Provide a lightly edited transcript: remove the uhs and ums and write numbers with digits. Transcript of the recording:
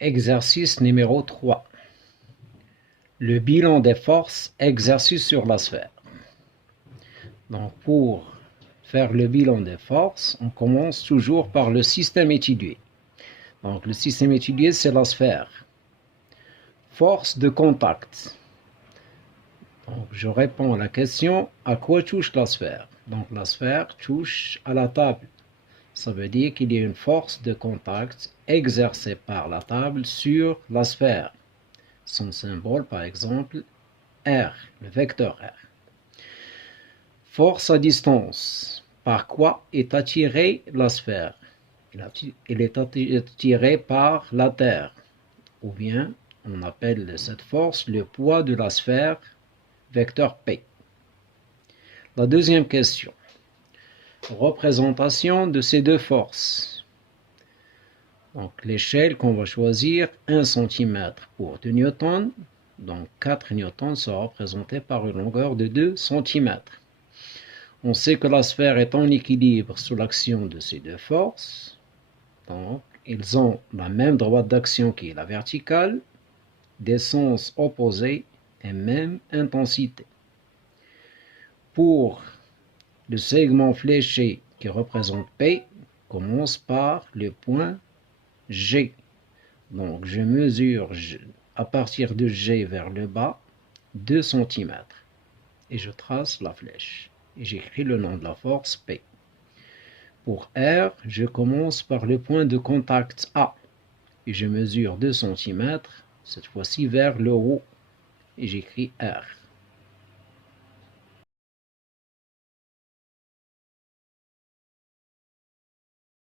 Exercice numéro 3. Le bilan des forces exercées sur la sphère. Donc pour faire le bilan des forces, on commence toujours par le système étudié. Donc le système étudié, c'est la sphère. Force de contact. Donc je réponds à la question, à quoi touche la sphère? Donc la sphère touche à la table. Ça veut dire qu'il y a une force de contact exercée par la table sur la sphère. Son symbole, par exemple, R, le vecteur R. Force à distance. Par quoi est attirée la sphère? Elle est attirée par la Terre. Ou bien, on appelle cette force le poids de la sphère, vecteur P. La deuxième question. Représentation de ces deux forces. Donc l'échelle qu'on va choisir, 1 cm pour 2 newtons. Donc 4 newtons sera représenté par une longueur de 2 cm. On sait que la sphère est en équilibre sous l'action de ces deux forces. Donc ils ont la même droite d'action qui est la verticale, des sens opposés et même intensité. Pour le segment fléché qui représente P, commence par le point G. Donc je mesure à partir de G vers le bas 2 cm et je trace la flèche et j'écris le nom de la force P. Pour R, je commence par le point de contact A et je mesure 2 cm, cette fois-ci vers le haut et j'écris R.